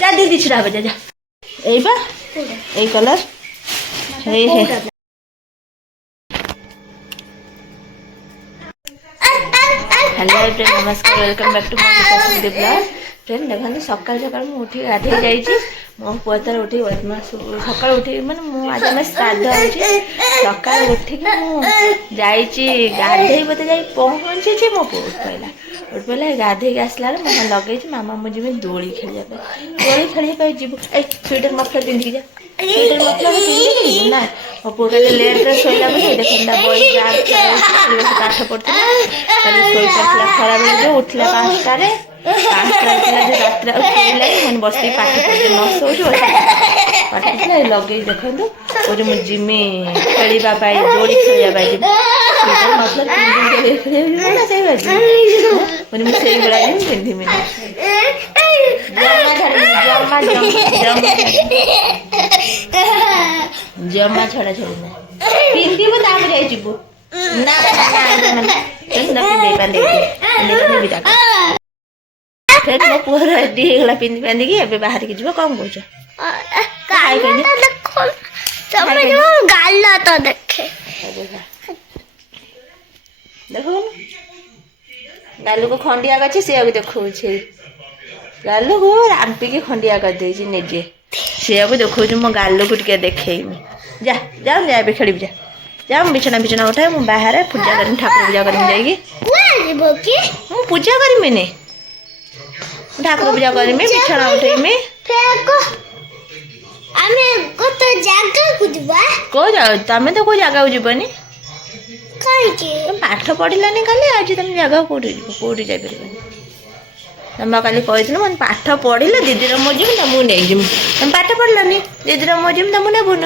যা দিদি ছিড়া হবে, যা যা। এইবা এই কালার, এই হে हेलो फ्रेंड, नमस्कार, welcome back to my blog. Friend देखो सकाल सकाल उठी गाधे जाइए मो पुआ तार उठी सकाल उठी मैंने आज आम श्राद्ध होती सकाल उठिक गाधे बोते जा पहुँचे मो पु उठ पाला गाधे आसला मामा लगे मामा मुझे दोली खेल जीव स्वेटर मफलर पिंधिक जा स्वेटर मफलर पिंधि ना मो पु कल लेट्रे शोला बोले देखो बई पाठ पढ़ता खरा बेल जो उठला 5टार जो रात मैंने बस पाठ पढ़ते न शो पाठ लगे देखो कौन मुझे जिमी खेलवाई दोड़ी खेलवाई मतलब मैंने मुझे पिंधि जमा छड़ा छड़ी ना पिंधु जीव ना फिर मो पुह रेडी होगा पिंधि पांधिकी ए बाहर की जीव कौन कौच देख गालू को खंडिया कर सी देखा गालू को राम्पिकी खंडिया कर निजे सी देखा मो गालू को टे देखे जा जा जा खेल जा जा बिछना बिछना उठाए मुझे बाहर पूजा कर ठाकुर पूजा कर पूजा करी ठाकुर पूजा करी बिछना उठेमी तमें तो कोई जगह जीवनी पाठ पढ़लानी खाली आज तुम जगह कौटी जापर तुम कल कही मैंने पाठ पढ़ले दीदी मो जीव तुमको नहीं जीव तुम पाठ पढ़लानी दीदी मो जीव तुमको नेबुन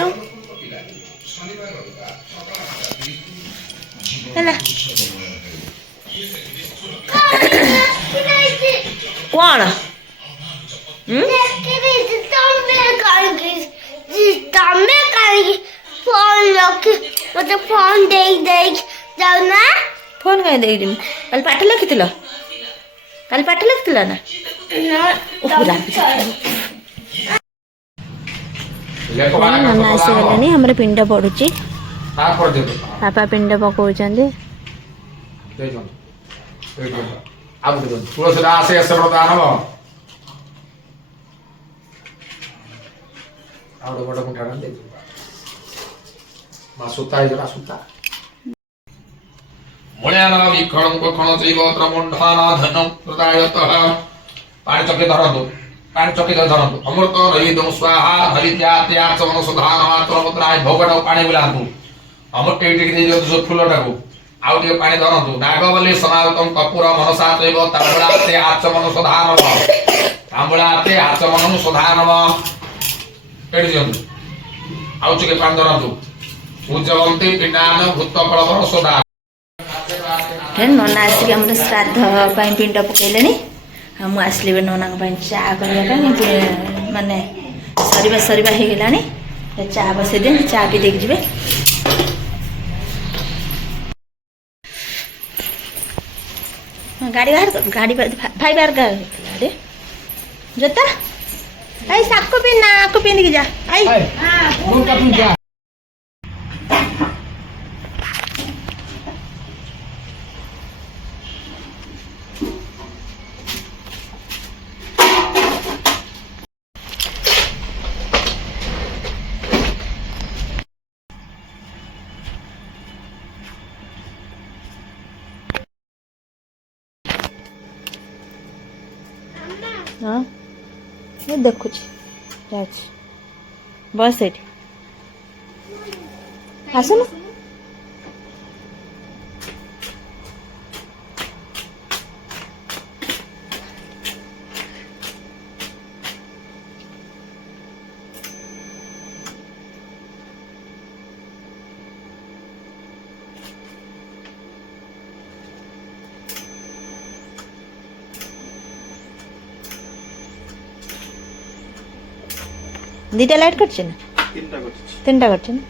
कौन मत फोन जाऊना फोन कहीं देख कल पाठ लिखी कल पाठ लिखी ना नना आसगलानी हमारे पिंड पड़ुची बापा पिंड पकाउछन्ते पानी चौकी धरतु पानी चौकी धरतु अमृत नैवेद्यम स्वाहा नैवेद्याचमन सुधान मात्रमुद्राय भोगट पानी बुलातु अमृत जो फूलटा को आउ टे पानी धरतु नागवल्ली समागतम कपूर मनसा दैव तांबुलाते आचमन सुधानम तांबुलाते आचमन सुधानम एडी जंतु आउ चके पानी धरतु उज्जवंती पिंडान भूत फलवर सोदा नना आसिक आम श्राद्ध पिंड पकईले मुझे आसली नना चा करने माने सरीबा सरीबा हो गलानी चा बसई दे चा पी देख जी गाड़ी बाहर गाड़ी भाई बाहर गाड़ी जोता आई साको पिन ना को पिन के जा आई हाँ ये देखु बस ये आसन दीटा लाइट करछे ना तीनटा करछे ना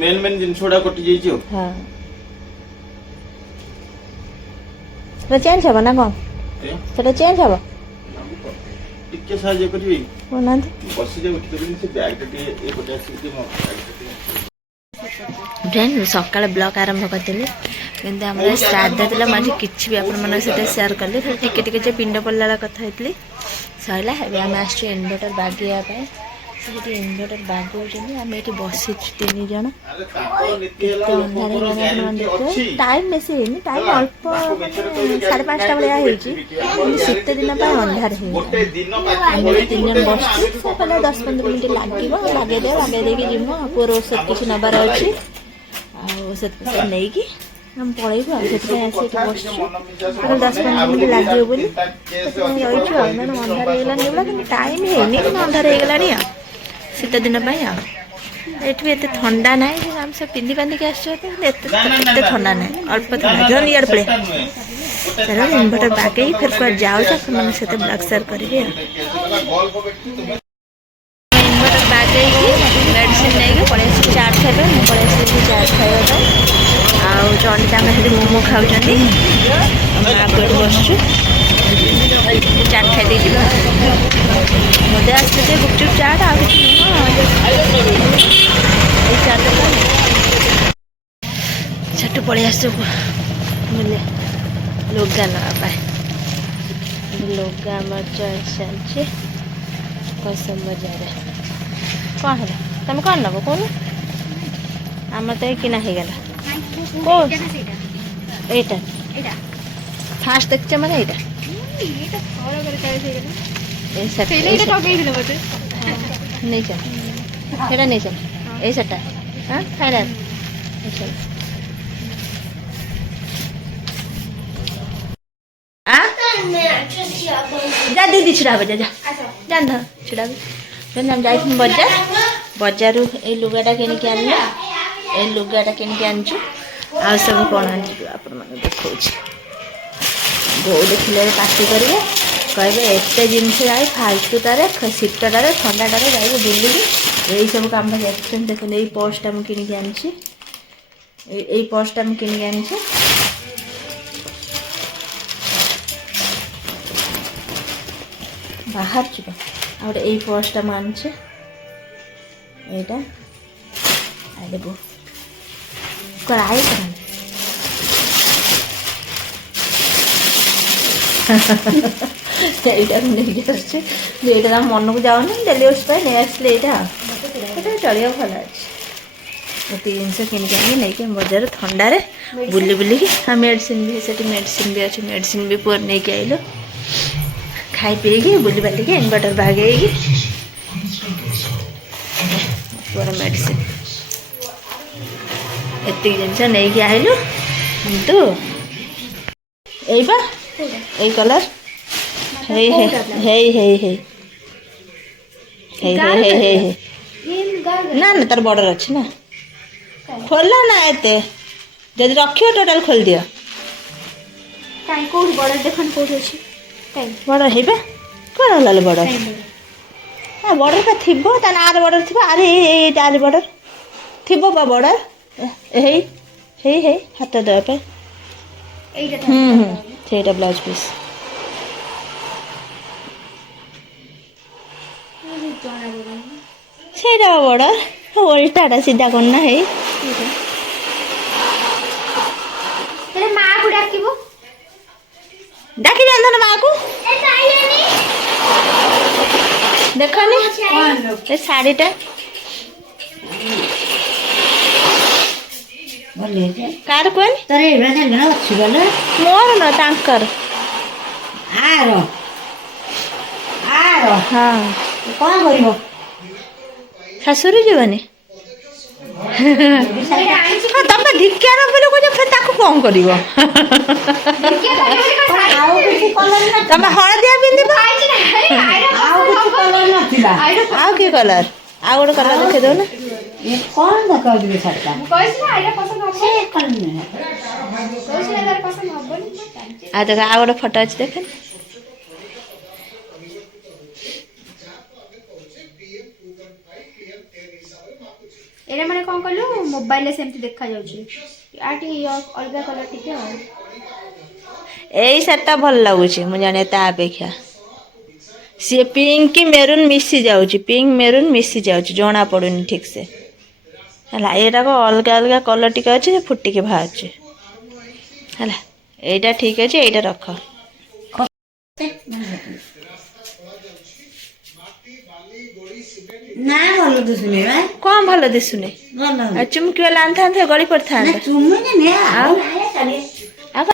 मेन मेन जिनसोडा कटि जाइछो हां तो चेंज हो ना कौन ସେଟା ଚେଞ୍ଜ ହବ ଟିକେ ସାହାଯ୍ୟ କରିବି କହୁନାହାନ୍ତି। ବସିଯାଉ ଉଠି ପାରିବିନି ସେ ବ୍ୟାଗଟା ଟିକେ ଏପଟେ ଆସିକି ମୋ ବ୍ୟାଗଟା ଟିକେ ଫ୍ରେଣ୍ଡ ସକାଳେ ବ୍ଲଗ୍ ଆରମ୍ଭ କରିଦେଲି କିନ୍ତୁ ଆମର ଶ୍ରାଦ୍ଧ ଥିଲା ମୁଁ ଆଜି କିଛି ବି ଆପଣମାନଙ୍କ ସହିତ ସେୟାର କଲି ଖାଲି ଟିକେ ଟିକେ ଯେ ପିଣ୍ଡ ପଡ଼ିଲା କଥା ହେଇଥିଲି ସରିଲା। ଏବେ ଆମେ ଆସିଛୁ ଇନଭର୍ଟର ବାଗେଇବା ପାଇଁ ସେଠି ଇନଭର୍ଟର ବାଗଉଛନ୍ତି ଆମେ ଏଠି ବସିଛୁ 3 ଜଣ। ଆରେ ତାଙ୍କର ନୀତି ହେଲା କେତେ ଅନ୍ଧାର ଲୋକଙ୍କର ହେଇଗଲାଣି ଗ୍ୟାରେଣ୍ଟି ଦେଖିବେ ଅଛି ଟାଇମ୍ ବେଶୀ ହେଇନି ଟାଇମ୍ ହେଲା। ଅଳ୍ପ ତାକୁ ମାନେ ମିଛରେ କହିବେ ଗ୍ୟାରେଣ୍ଟି 5:30 ଭଳିଆ ନାହିଁ ହେଇଛି କିନ୍ତୁ ଶୀତ ଦିନ ପାଇଁ ଅନ୍ଧାର ଗୋଟେ ହେଇଗଲାଣି। ଦିନ ଆମେ 3 ଜଣ ବସିଛୁ ସେ କହିଲା 10-15 ମିନିଟ୍ ଲାଗିବ ବାଗେଇ ଦେଇକି ଯିବୁ ପୁଅର ଔଷଧ କିଛି ନେବାର ଅଛି ଆଉ ଔଷଧ ଫଷଧ ନେଇକି ଆମେ ପଳେଇବୁ ଆଉ ସେଥିପାଇଁ ଆସି ଏଠି ବସିଛୁ ଆଉ 10-15 ମିନିଟ୍ ଲାଗିବ ବୋଲି ସେଥିପାଇଁ ରହିଛୁ ଆଉ ମାନେ ଅନ୍ଧାର ହେଇଗଲାଣି ଏଗୁଡ଼ା କିନ୍ତୁ ଟାଇମ୍ ହେଇନି କିନ୍ତୁ ଅନ୍ଧାର ହେଇଗଲାଣି ଆଉ ଶୀତ ଦିନ ପାଇଁ ଆଉ ଏଠି ବି ଏତେ ଥଣ୍ଡା ନାହିଁ କିନ୍ତୁ ଆମେ ସବୁ ପିନ୍ଧି ବାନ୍ଧିକି ଆସିଛୁ କିନ୍ତୁ ଏତେ ଥଣ୍ଡା ନାହିଁ ଅଳ୍ପ ଥଣ୍ଡା ଜଣ ଇଆଡ଼େ ପଳେଇ ଚାଲ ଇନଭର୍ଟର ବାଗେଇ ଫେର କୁଆଡ଼େ ଯାଉଛି ଆପଣମାନଙ୍କ ସହିତ ବ୍ଲଗ୍ ସେୟାର କରିବି ଆଉ ଇନଭର୍ଟର ବାଗେଇକି ମେଡ଼ିସିନ ନେଇକି ପଳେଇ ଆସିଛି ଚାଟ୍ ଖାଇବା ମୁଁ ପଳେଇ ଆସିଛି ଚାଟ୍ ଖାଇବା ପାଇଁ ଆଉ ଜଣେ ତାଙ୍କ ସେଠି ମୋମୋ ଖାଉଛନ୍ତି ଆମେ ଆଗରେ ବସୁଛୁ ଚାଟ୍ ଖାଇଦେଇ ଯିବା ମୋତେ ଆସିଲେ ସେ ଗୁପଚୁପ୍ ଚାଟ୍ ଆଉ କିଛି ନୁହଁ ଏଇ ଚାଟ୍ ସେଠୁ ପଳେଇ ଆସିଛୁ ବୁଲେ ଲୁଗା ନେବା ପାଇଁ ଲୁଗା ଆମର ଚଏସ୍ ଚାଲିଛି କସମ ବଜାରରେ। କ'ଣ ହେଲା ତମେ କ'ଣ ନେବ କହୁନ ଆମର ତ କିଣା ହେଇଗଲା କେଉଁ ଏଇଟା ଫାଷ୍ଟ ଦେଖିଛ ମାନେ ଏଇଟା ନେଇଛ ସେଇଟା ନେଇଛ ଏଇ ସେଟା ହଁ ଫାଇନାଲ ଯା ଦିଦି ଛିଡ଼ା ହବ ଯା ଜାଣିଥ ଛିଡ଼ା ଆମେ ଯାଇଥିଲୁ ବଜାରରୁ ଏଇ ଲୁଗାଟା କିଣିକି ଆଣିଲୁ ଏଇ ଲୁଗାଟା କିଣିକି ଆଣିଛୁ ଆଉ ସବୁ କ'ଣ ଆଣିଛୁ ଆପଣମାନଙ୍କୁ ଦେଖାଉଛି ବୋଉ ଦେଖିଲେ ପାଟି କରିବେ କହିବେ ଏତେ ଜିନିଷ ଯାଇ ଫାଲତୁଟାରେ ଶୀତଟାରେ ଥଣ୍ଡାଟାରେ ଯାଇକି ବୁଲିକି ଏଇସବୁ କାମ ଯାଉଛନ୍ତି। ଦେଖନ୍ତୁ ଏଇ ପର୍ସଟା ମୁଁ କିଣିକି ଆଣିଛି ଏଇ ପର୍ସଟା ମୁଁ କିଣିକି ଆଣିଛି ବାହାରୁଛି ଆଉ ଗୋଟେ ଏଇ ପର୍ସଟା ମୁଁ ଆଣିଛି ଏଇଟା ଆଇଦେବୁ କ'ଣ ଆଇ କରନ୍ତି এইটা ନେଇକି ଆସୁଛି ଏଇଟା ତାଙ୍କ ମନକୁ ଯାଉନି ଡେଲି ୟୁଜ୍ ପାଇଁ ନେଇ ଆସିଲେ ଏଇଟା ଏଇଟା ଚଳିବା ଭଲ ଅଛି ଏତିକି ଜିନିଷ କିଣିକି ଆଣିକି ନେଇକି ବଜାରରେ ଥଣ୍ଡାରେ ବୁଲି ବୁଲିକି ଆଉ ମେଡ଼ିସିନ ବି ସେଠି ମେଡ଼ିସିନ ବି ଅଛି ମେଡ଼ିସିନ ବି ପୁଅ ନେଇକି ଆଇଲୁ ଖାଇ ପିଇକି ବୁଲି ବାଲିକି ଇନଭର୍ଟର ବାଗେଇକି ପୁଅର ମେଡ଼ିସିନ ଏତିକି ଜିନିଷ ନେଇକି ଆଇଲୁ କିନ୍ତୁ ଏଇ ବା ଏଇ କଲର୍ ହେଇ ହେଇ ହେଇ ହେଇ ହେଇ ହେଇ ହେଇ ହେଇ ହେଇ ନା ନା ତାର ବର୍ଡ଼ର ଅଛି ନା ଖୋଲା ନା ଏତେ ଯଦି ରଖିବ ଟୋଟାଲ ଖୋଲିଦିଅ କୋଉଠି ବର୍ଡର ଦେଖନ୍ତୁ କୋଉଠି ଅଛି ବର୍ଡ଼ର ହେଇବା କ'ଣ ହେଲା ବର୍ଡ଼ର ହଁ ବର୍ଡ଼ର ବା ଥିବ ତା ନାଁରେ ବର୍ଡ଼ର ଥିବ ଆରେ ଏଇ ତାରି ବର୍ଡ଼ର ଥିବ ବା ବର୍ଡ଼ର ହେଇ ହେଇ ହେଇ ହାତ ଦେବା ପାଇଁ ସେଇଟା ବ୍ଲାଉଜ୍ ପିସ୍ ସେଇଟା ବର୍ଡ଼ର ଓଲଟାଟା ସିଧା କରନା ହେଇ ମାକୁ ଡାକିବୁ ଡାକି ଜାଣିନ ମାଆକୁ ଦେଖନି ଏ ଶାଢ଼ୀଟା କାର କୁହନି ତୋର ଏଇଭଳିଆ ଜାଣିଲ ଅଛି ଗଲେ ମୋର ନା ତାଙ୍କର ଆର ହଁ କ'ଣ କରିବ ଶାଶୁରୁ ଯିବନି ହଁ ତମେ ଧିକିଆ ନ ବୋଲି କହୁଛ ଫେର ତାକୁ କ'ଣ କରିବ ଆଉ କିଛି କଲର ନଥିଲା ତମେ ହଳଦିଆ ପିନ୍ଧିବ ଆଉ କିଛି କଲର ନଥିଲା ଆଉ କି କଲର ଆଉ ଗୋଟେ କଲର ଦେଖେଇ ଦଉନ ଏ କ'ଣ ଦେଖାଉଛି ବେ ଶାଢ଼ୀଟା ସେ କଲର ନୁହେଁ ଆଉ ଦେଖ ଆଉ ଗୋଟେ ଫଟୋ ଅଛି ଦେଖ ଏଇଟା ମାନେ କ'ଣ କହିଲୁ ମୋବାଇଲରେ ସେମିତି ଦେଖାଯାଉଛି ଆଠି ଅଲଗା କଲର ଟିକେ ଆଉ ଏଇ ଶାଢ଼ୀଟା ଭଲ ଲାଗୁଛି ମୁଁ ଜାଣେ ତା ଅପେକ୍ଷା ସିଏ ପିଙ୍କ କି ମେରୁନ୍ ମିଶି ଯାଉଛି ପିଙ୍କ ମେରୁନ୍ ମିଶି ଯାଉଛି ଜଣା ପଡୁନି ଠିକ ସେ ହେଲା ଏଇଟାକ ଅଲଗା ଅଲଗା କଲର ଟିକେ ଅଛି ଯେ ଫୁଟିକି ବାହାରୁଛି ହେଲା ଏଇଟା ଠିକ ଅଛି ଏଇଟା ରଖ ନା ଭଲ ଦିଶୁନି ବା କଣ ଭଲ ଦିଶୁନି ଭଲ ଆଉ ଚୁମକି ବାଲା ଆଣିଥାନ୍ତେ ଗଳି ପଡିଥାନ୍ତା ଚୁମୁନି ଆଉ